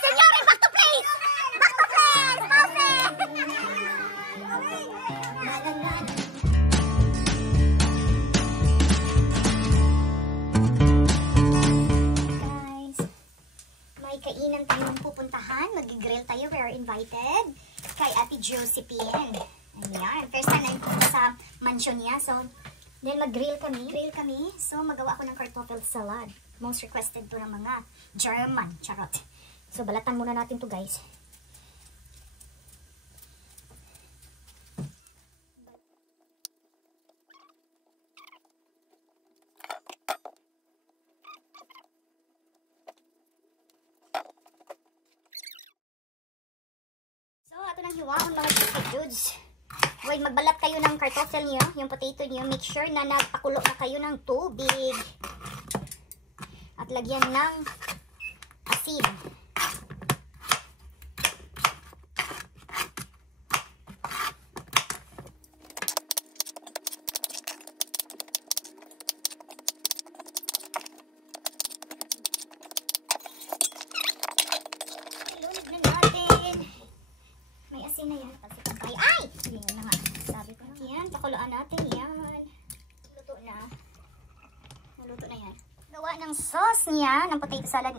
Senyori, back to place! Back to place! Pause! Guys, may kainan tayong pupuntahan. Mag-grill tayo. We are invited kay Ate Josephine. Ayan. First time na ito sa mansion niya. So, then mag-grill kami. So, magawa ako ng kartoffel salad. Most requested to ng mga German. Charot. So, balatan muna natin to guys. So, ito nang hiwaon mga chicken dudes. Wait, magbalat kayo ng kartoffel niyo, yung potato niyo. Make sure na nagpakulo na kayo ng tubig. At lagyan ng asin. Ilunod na natin. May asin na yan. Ay! Yun na nga. Sabi ko. Yan, pakuloan natin. Yan. Luto na. Naluto na yan. Gawa ng sauce niya, ng potato salad.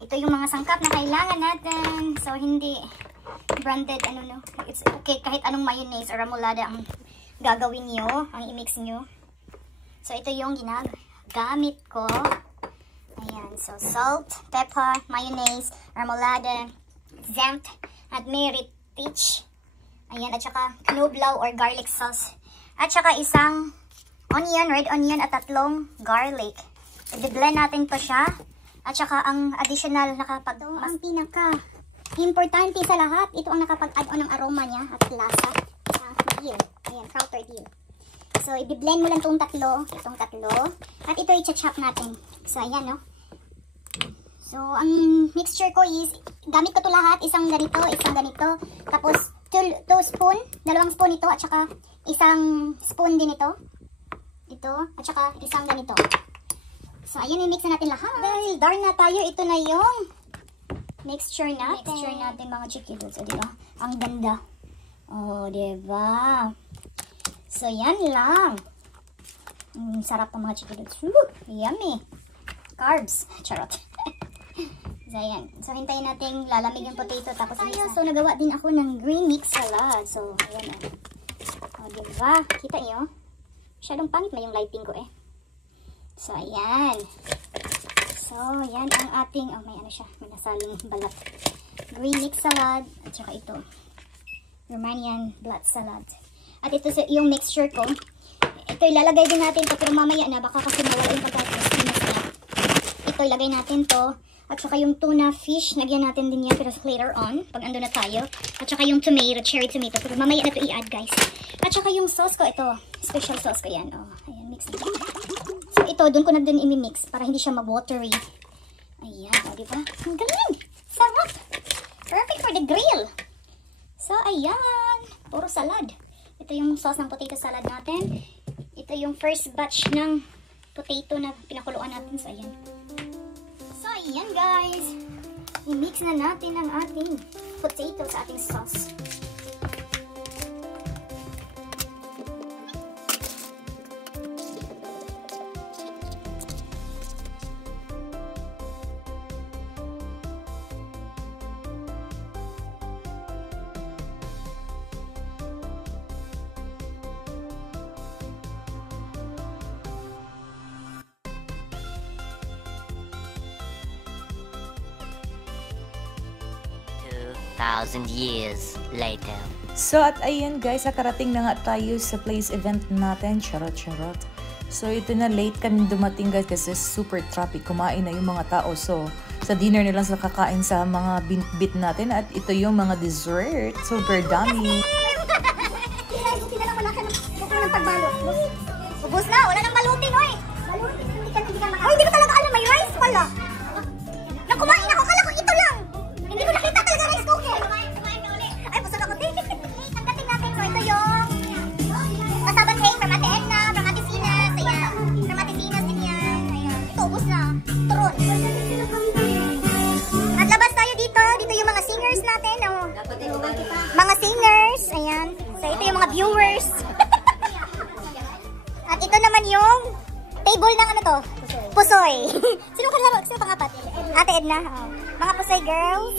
Ito yung mga sangkap na kailangan natin. So, hindi branded, ano no. It's okay kahit anong mayonnaise or remoulade ang gagawin nyo, ang i-mix nyo. So, ito yung ginagamit ko. Ayan. So, salt, pepper, mayonnaise, remoulade, zant, at meritich. Ayan, at saka knoblauch or garlic sauce. At saka isang onion, red onion, at 3 garlic. I-blend natin pa siya. At saka ang additional ang pinaka-importante sa lahat. Ito ang nakapag-add on ng aroma niya at lasa. Dill. Ayan, crowter dill. So, i-blend mo lang itong tatlo. At ito i-chop natin. So, ayan, no? So, ang mixture ko is, gamit ko ito lahat. Isang ganito. Tapos, 2 spoon, 2 spoon ito, at saka isang spoon din ito. At saka isang ganito. So, ayan, i-mix na natin lahat. Dahil darn na tayo, ito na yung mixture natin mga chickidoods. O, diba? Ang ganda. O, diba? So, yan lang. Sarap ng mga chickidoods. Yummy. Carbs. Charot. So, ayan. So, hintayin natin lalamig yung potato. Tapos, so, nagawa din ako ng green mix salad. So, ayan o. O, diba? Kita nyo? Masyadong pangit na yung lighting ko eh. So, ayan. So, yan ang ating, may ano siya, may nasaling balat. Green mix salad. At saka ito. Romanian black salad. At ito yung mixture ko. Ito, ilalagay din natin ito. Pero mamaya na, baka kasi mawala yung pagkakaspinas na. Ito, ilagay natin to. At saka yung tuna fish, nagyan natin din yan pero later on, pag ando na tayo. At saka yung tomato, cherry tomato. Pero mamaya na ito i-add guys. At saka yung sauce ko, ito, special sauce ko yan. Oh, ayan, mix na. So ito, doon ko na din i-mix para hindi siya mag-watery. Ayan, o diba? Ang galing! Sarap! Perfect for the grill! So, ayan. Puro salad. Ito yung sauce ng potato salad natin. Ito yung first batch ng potato na pinakuluan natin. So, ayan. So, ayan guys. I-mix na natin ang ating potato sa ating sauce. 2,000 years later. So at ayun guys, nakarating na nga tayo sa place event natin. Charot. So ito na, late kami dumating guys kasi super traffic. Kumain na yung mga tao. So sa dinner nilang sa kakain sa mga bit natin. At ito yung mga dessert. Super dami. Ubus na, wala nang balutin, oy. Balutin, hindi ka makain. Oy, hindi ko talaga alam, may rice pala. Nang kumain ako, kala ko ito lang. Hindi ko nakita talaga rice cooker. Kumain ka ulit. Ay, busog ako. Ang dating natin, so ito yung kasabang hay from Ate Edna, from Ate Sinas. Ayan, from Ate Sinas din yan. Ayan, ito, ubus na. Turon. Sino kalaro? Sino pangapat? Ate Edna. Oh. Mga Pusay girls.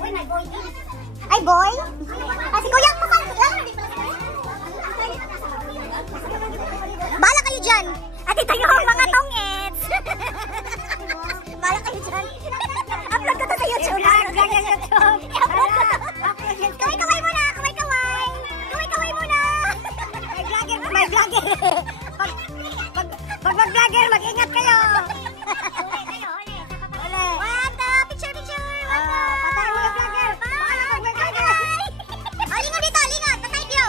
Uy, my boy. Ay, boy? Si Kuya. Bala kayo dyan. Ate tayo, mga tongets. Bala kayo dyan. Upload ko to sa YouTube. Kaway-kaway muna. Kaway-kaway. Kaway-kaway muna. May vlogger. Pag mag-vlogger, mag-ingat kayo. Picture. Patay mo yung vlogger. Lingon dito, lingon. Patay niyo.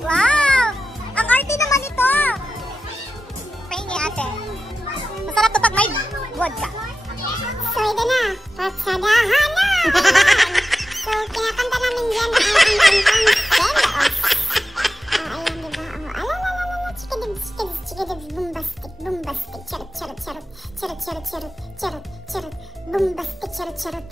Wow! Ang arty naman ito. Pahingi ate. Masarap to pag may vodka. So, ito na. Pagsadahan na. So, kinakanta namin dyan ang kantang Send Off. Ayan, diba? Alalala, chikadibs, bombastic, charot, bombastic, charot.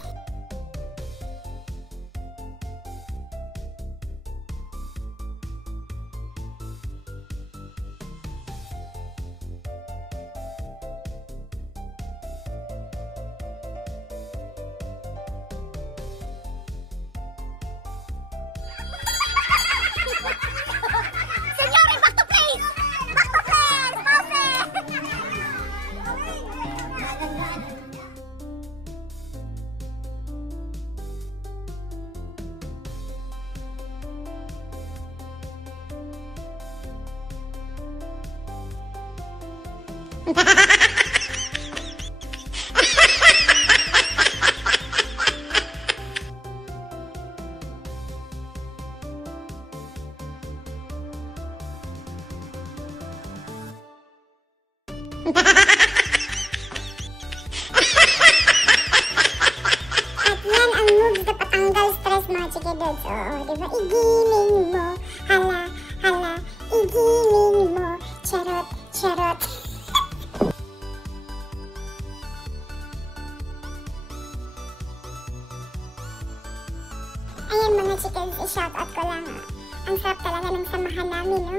At yan ang moves na patanggal stress mga chikidods. Oo, diba? Igiling mo, hala, igiling mo, charot. Ayan mga chikids, i-shoutout ko lang. Ang sarap talaga ng samahan namin, no?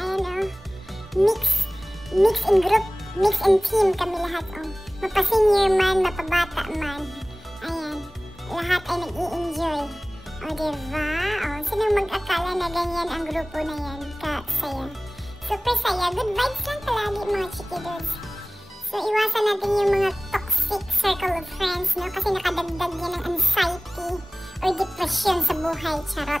Ayan, mix in group, mix in team kami lahat, oh. Mapa-senior man, mapabata man. Ayan, lahat ay nag-i-enjoy. O, diba? O, sinong mag-akala na ganyan ang grupo na yan? Ka-saya. Super saya. Good vibes lang palagi, mga chikidods. So, iwasan natin yung mga toxic circle of friends, no? Kasi nakadagdag yan ng anxiety or depression sa buhay, charot.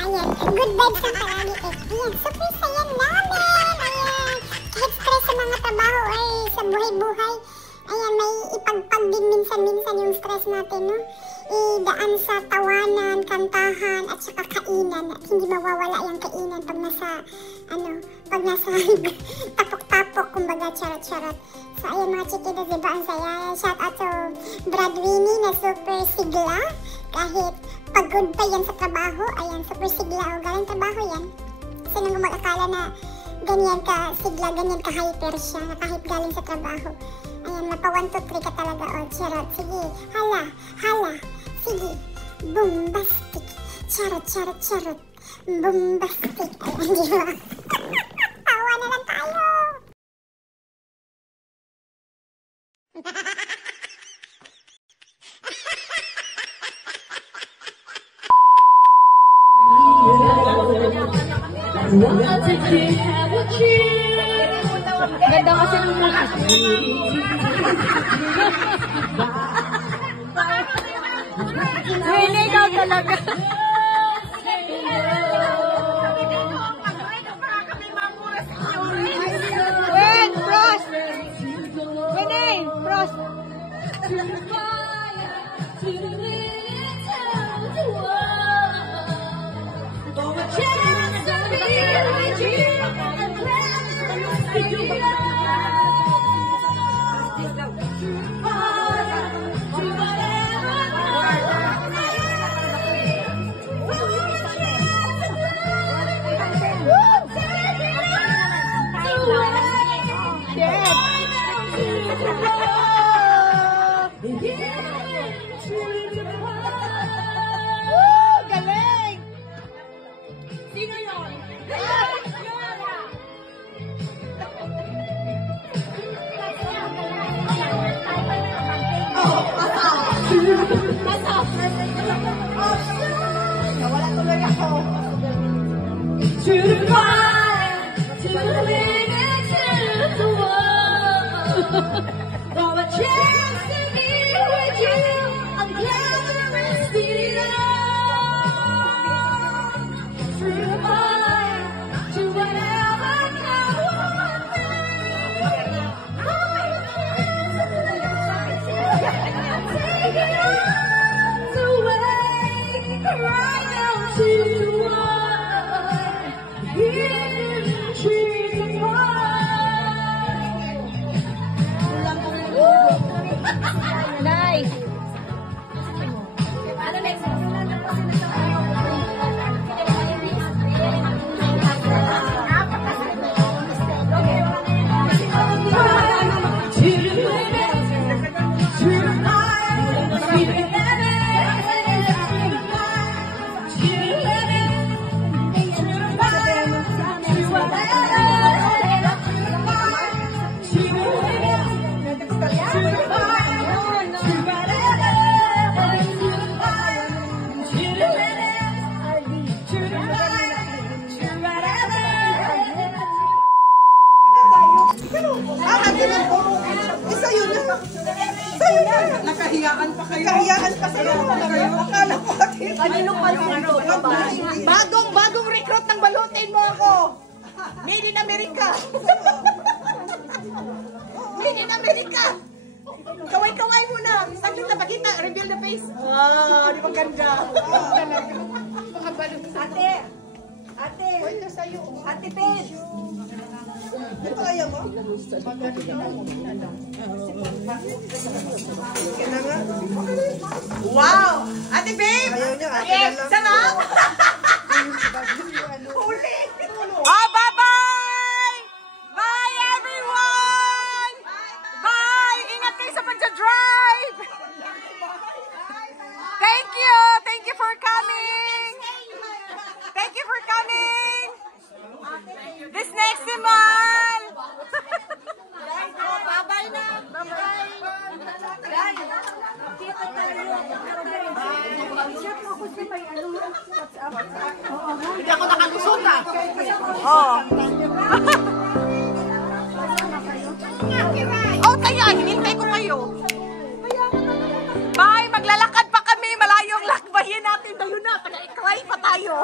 Ayan, good vibes lang palagi. Ayan, super saya namin. Ayan, kahit stress sa mga trabaho ay sa buhay-buhay. Ayan, may ipagpag din minsan-minsan yung stress natin, no? Idaan sa tawanan, kantahan, at saka kainan. At hindi mawawala yung kainan pag nasa, pag nasa tapok-tapok, kumbaga, charot-charot. So, ayan mga chikidos, diba ang saya? Shout out to Brad Winnie na super sigla. Kahit pagod pa yan sa trabaho, ayan, super sigla. O, galing trabaho yan. Sino mag-akala na ganyan ka sigla, ganyan ka hyper siya, na kahit galing sa trabaho. Ayan, mapa 1, 2, 3 ka talaga. O, charot. Sige, hala. Sige, bombastic. Charot. Bombastic. Ayan, di ba? Tawa na lang tayo. Ganda kasi ng mga hindi daw talaga. Wait, Frost! Winning! Frost! Galing! Sino yun? To the fire, to the limit, to the world. For a chance to be with you, I'm gathering speed up. Through the fire, to whatever can want me. Take it all away, right down to the one. Hidden trees apart. Nice. Ano next? Nakahiyaan pa kayo. Nakahiyaan pa kayo. Akala ko Kanino pa yung Bagong recruit ng balutin mo ako. Made in America. Made in America. Kaway-kaway muna. Saglit na pakita. Reveal the face. Di ba ganda? Ate. Ate. Ate Pez. ito kaya mo? Kaya nga. Wow! Ate Babe! Ayaw niya, ate Yes! na lang. Sarap! Huli! Oh, bye-bye! Bye, everyone! Bye! Ingat kayo sa pagja-drive! Thank you! Thank you for coming! Thank you for coming! This next month! Bye-bye na! Bye-bye! Guys, kita tayo. Hindi ako nakalusutan. Oh. Oh, kaya, hinintay ko kayo. Bye! Maglalakad pa kami. Malayong lakbayin natin. Dayo na, taga-ikray pa tayo.